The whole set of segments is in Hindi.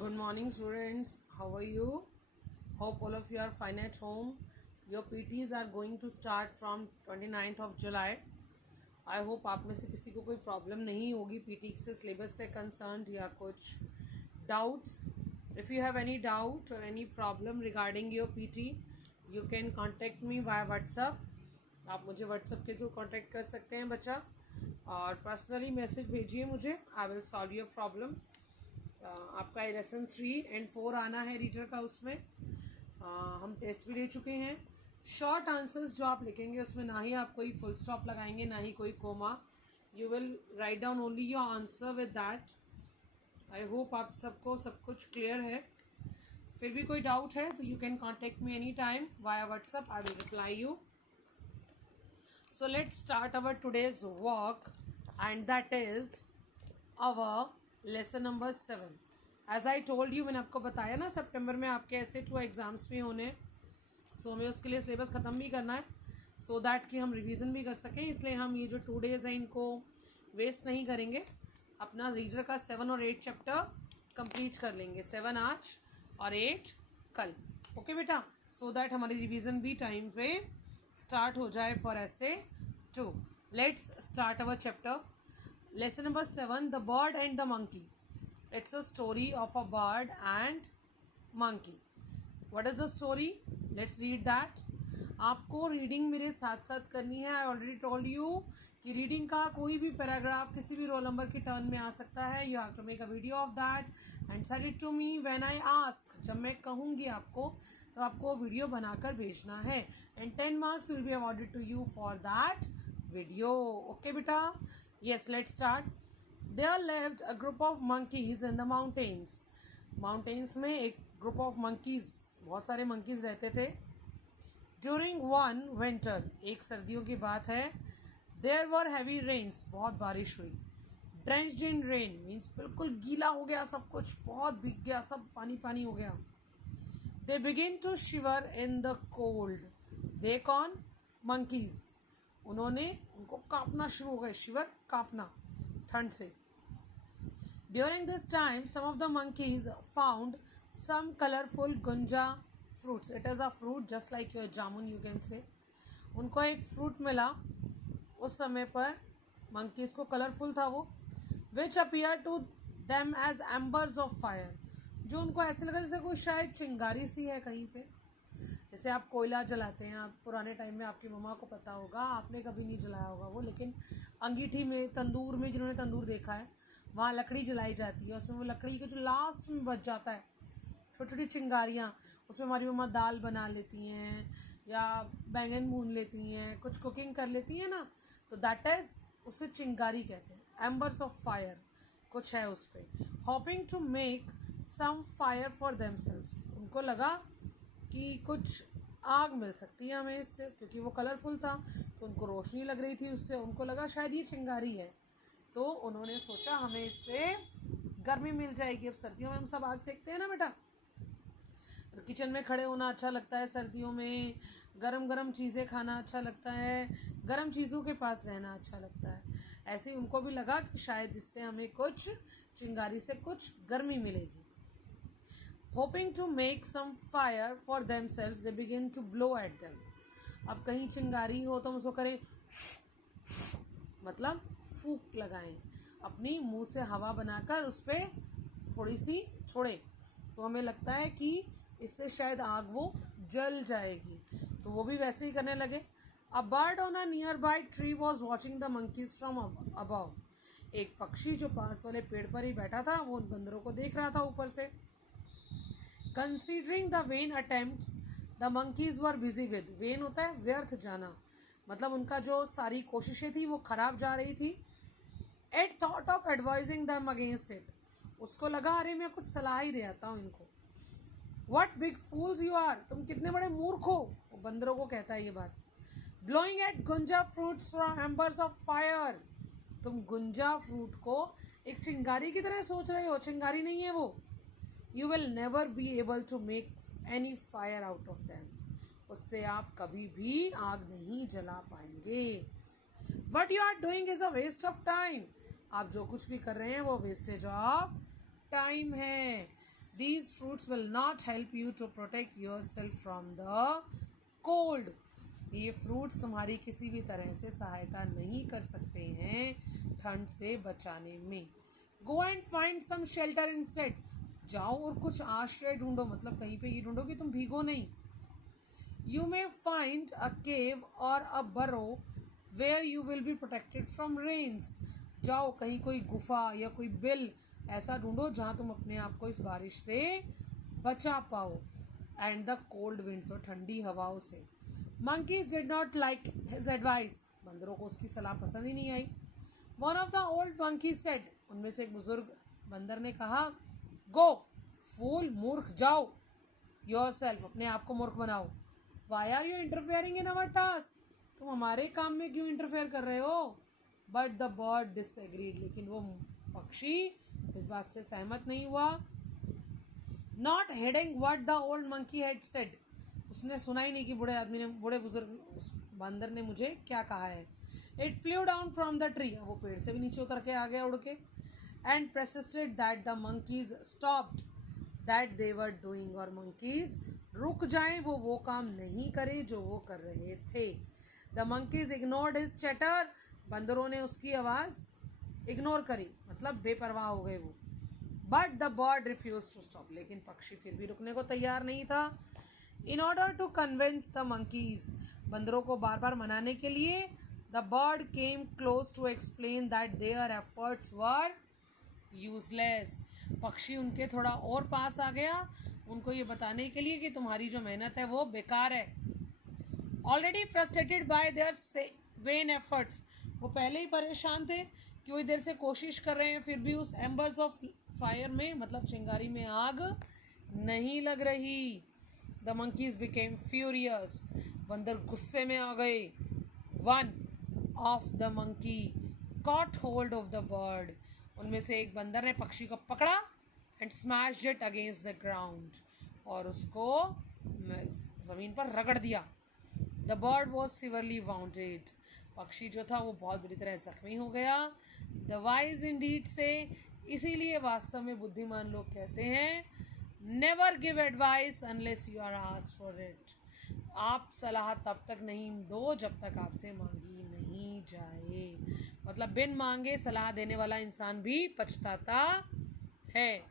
Good morning, students. How are you? Hope all of you are fine at home. Your PTs are going to start from 29th of July. I hope आप में से किसी को कोई प्रॉब्लम नहीं होगी पीटी से सिलेबस से कंसर्न या कुछ doubts. If you have any doubt or any problem regarding your PT you can contact me by WhatsApp. आप मुझे व्हाट्सअप के थ्रू कॉन्टेक्ट कर सकते हैं बच्चा, और पर्सनली मैसेज भेजिए मुझे. I will solve your problem. आपका लेसन 3 एंड 4 आना है रीडर का. उसमें हम टेस्ट भी ले चुके हैं. शॉर्ट आंसर्स जो आप लिखेंगे उसमें ना ही आप कोई फुल स्टॉप लगाएंगे ना ही कोई comma. You will write down only your answer with that. I hope आप सबको सब कुछ क्लियर है. फिर भी कोई डाउट है तो you can contact me any time via WhatsApp. I will reply you. So let's start our today's work, and that is our lesson number 7. As I told you, मैंने आपको बताया ना सितंबर में आपके SA2 एग्ज़ाम्स भी होने. सो हमें उसके लिए सिलेबस ख़त्म भी करना है सो दैट कि हम रिवीजन भी कर सकें. इसलिए हम ये जो 2 days हैं इनको वेस्ट नहीं करेंगे. अपना रीडर का 7 और 8 चैप्टर कंप्लीट कर लेंगे. 7 आज और 8 कल. ओके बेटा, सो दैट हमारी रिवीजन भी टाइम पे स्टार्ट हो जाए for SA2. Let's start our chapter. Lesson number 7, the bird and the monkey. It's a story of a bird and monkey. What is the story? Let's read that. आपको रीडिंग मेरे साथ साथ करनी है. आई ऑलरेडी टोल्ड यू कि रीडिंग का कोई भी पैराग्राफ किसी भी रोल नंबर की टर्न में आ सकता है. You have to make a video of that and send it to me when I ask. जब मैं कहूँगी आपको तो आपको वीडियो बनाकर भेजना है and 10 marks will be awarded to you for that video. Okay बेटा, yes let's start. There lived a group of monkeys in the mountains. Mountains में एक ग्रुप ऑफ मंकीज, बहुत सारे मंकीज रहते थे. ड्यूरिंग वन विंटर, एक सर्दियों की बात है. देयर वर हैवी रेन्स, बहुत बारिश हुई. ड्रेंच्ड इन रेन मीन्स बिल्कुल गीला हो गया सब कुछ, बहुत भीग गया सब, पानी पानी हो गया. They begin to shiver in the cold. They कौन? मंकीज. उनको कांपना शुरू हो गए. शिवर, कांपना ठंड से. During this time some of the monkeys found some colorful gunja fruits. It is a fruit just like your jamun you can say. उनको एक फ्रूट मिला उस समय पर. मंकीज़ को कलरफुल था वो. which appear to them as embers of fire. जो उनको ऐसे लगा जैसे कोई शायद चिंगारी सी है कहीं पे. जैसे आप कोयला जलाते हैं, आप पुराने टाइम में आपकी मम्मा को पता होगा, आपने कभी नहीं जलाया होगा वो, लेकिन अंगीठी में, तंदूर में, जिन्होंने तंदूर देखा है वहाँ लकड़ी जलाई जाती है. उसमें वो लकड़ी के जो लास्ट में बच जाता है छोटी छोटी चिंगारियाँ, उसमें हमारी मम्मा दाल बना लेती हैं या बैंगन भून लेती हैं, कुछ कुकिंग कर लेती हैं ना, तो दैट इज़, उसे चिंगारी कहते हैं. एम्बर्स ऑफ फायर कुछ है उस पर. Hopping to make some fire for themselves. उनको लगा कि कुछ आग मिल सकती है हमें इससे, क्योंकि वो कलरफुल था तो उनको रोशनी लग रही थी उससे. उनको लगा शायद ये चिंगारी है, तो उन्होंने सोचा हमें इससे गर्मी मिल जाएगी. अब सर्दियों में हम सब आग सेकते हैं ना बेटा, किचन में खड़े होना अच्छा लगता है सर्दियों में, गरम गरम चीज़ें खाना अच्छा लगता है, गरम चीज़ों के पास रहना अच्छा लगता है. ऐसे ही उनको भी लगा कि शायद इससे हमें कुछ चिंगारी से कुछ गर्मी मिलेगी. Hoping to make some fire for themselves they begin to blow at them. अब कहीं चिंगारी हो तो हम उसको करें, मतलब फूंक लगाएं, अपनी मुंह से हवा बनाकर उस पर थोड़ी सी छोड़े, तो हमें लगता है कि इससे शायद आग वो जल जाएगी. तो वो भी वैसे ही करने लगे. A bird on a near by tree was watching the monkeys from above. एक पक्षी जो पास वाले पेड़ पर ही बैठा था वो उन बंदरों को देख रहा था ऊपर से. Considering the when attempts the monkeys were busy with. When होता है व्यर्थ जाना, मतलब उनका जो सारी कोशिशें थी वो खराब जा रही थी. It thought of advising them against it. उसको लगा अरे मैं कुछ सलाह ही दे आता हूँ इनको. What big fools you are, तुम कितने बड़े मूर्ख हो, वो बंदरों को कहता है ये बात. Blowing at Gunja fruits from embers of fire. तुम गुंजा फ्रूट को एक चिंगारी की तरह सोच रहे हो, चिंगारी नहीं है वो. You will never be able to make any fire out of them. उससे आप कभी भी आग नहीं जला पाएंगे. What you are doing is a waste of time. आप जो कुछ भी कर रहे हैं वो वेस्टेज ऑफ टाइम है. These fruits will not help you to protect yourself from the cold. ये फ्रूट्स तुम्हारी किसी भी तरह से सहायता नहीं कर सकते हैं ठंड से बचाने में. Go and find some shelter instead. जाओ और कुछ आश्रय ढूंढो, मतलब कहीं पे ये ढूंढो कि तुम भीगो नहीं. You may find a cave or a burrow where you will be protected from rains. जाओ कहीं कोई गुफा या कोई बिल ऐसा ढूंढो जहाँ तुम अपने आप को इस बारिश से बचा पाओ. एंड द कोल्ड विंड्स, और ठंडी हवाओं से. Monkeys did not like his advice. बंदरों को उसकी सलाह पसंद ही नहीं आई. One of the old monkeys said, उनमें से एक बुजुर्ग बंदर ने कहा, गो फूल, मूर्ख, जाओ. योर सेल्फ, अपने आप को मूर्ख बनाओ. Why are you interfering in our task. तुम हमारे काम में क्यों इंटरफेयर कर रहे हो. बट द बर्ड डिसएग्रीड, लेकिन वो पक्षी इस बात से सहमत नहीं हुआ. Not heading what the old monkey had said. उसने सुना ही नहीं कि बूढ़े बुजुर्ग उस बंदर ने मुझे क्या कहा है. It flew down from the tree, वो पेड़ से भी नीचे उतर के आ गया उड़ के. And persisted that the monkeys stopped that they were doing. और monkeys रुक जाएं, वो काम नहीं करे जो वो कर रहे थे. The monkeys ignored his chatter. बंदरों ने उसकी आवाज़ इग्नोर करी, मतलब बेपरवाह हो गए वो. But the bird refuse to stop, लेकिन पक्षी फिर भी रुकने को तैयार नहीं था. In order to convince the monkeys, बंदरों को बार बार मनाने के लिए, the bird came close to explain that their efforts were useless. पक्षी उनके थोड़ा और पास आ गया, उनको ये बताने के लिए कि तुम्हारी जो मेहनत है वो बेकार है. Already frustrated bye there when efforts, वो पहले ही परेशान थे कि वो इधर से कोशिश कर रहे हैं, फिर भी उस एम्बर्स ऑफ फायर में, मतलब चिंगारी में आग नहीं लग रही. द मंकीज बिकेम फ्यूरियस, बंदर गुस्से में आ गए. One of the monkey cot hold of the bird, उनमें से एक बंदर ने पक्षी को पकड़ा and smashed it against the ground, और उसको ज़मीन पर रगड़ दिया. The bird was severely bounded, पक्षी जो था वो बहुत बुरी तरह जख्मी हो गया. द वाइज इंडीड से, इसीलिए वास्तव में बुद्धिमान लोग कहते हैं, never give advice unless you are asked for it. आप सलाह तब तक नहीं दो जब तक आपसे मांगी नहीं जाए. मतलब बिन मांगे सलाह देने वाला इंसान भी पछताता है.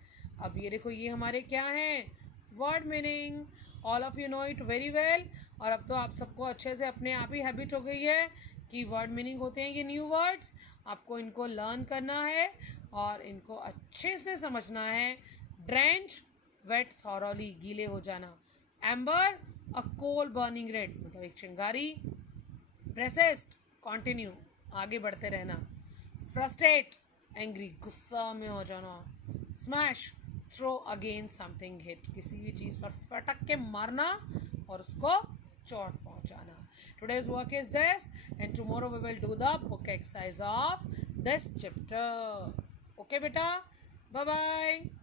अब ये देखो, ये हमारे क्या हैं, word meaning. All of you know it very well. और अब तो आप सबको अच्छे से अपने आप ही हैबिट हो गई है कि वर्ड मीनिंग होते हैं ये न्यू वर्ड्स. आपको इनको लर्न करना है और इनको अच्छे से समझना है. ड्रेंच, वेट थॉरोली, गीले हो जाना. एम्बर, अ कोल बर्निंग रेड, मतलब एक चिंगारी. प्रेसेस्ट, कॉन्टिन्यू, आगे बढ़ते रहना. फ्रस्ट्रेट, एंग्री, गुस्सा में हो जाना. Smash, throw again something hit, किसी भी चीज़ पर फटक के मारना और उसको चोट पहुंचाना. Today's work is this, and tomorrow we will do the book exercise of this chapter. Okay, beta? Bye bye.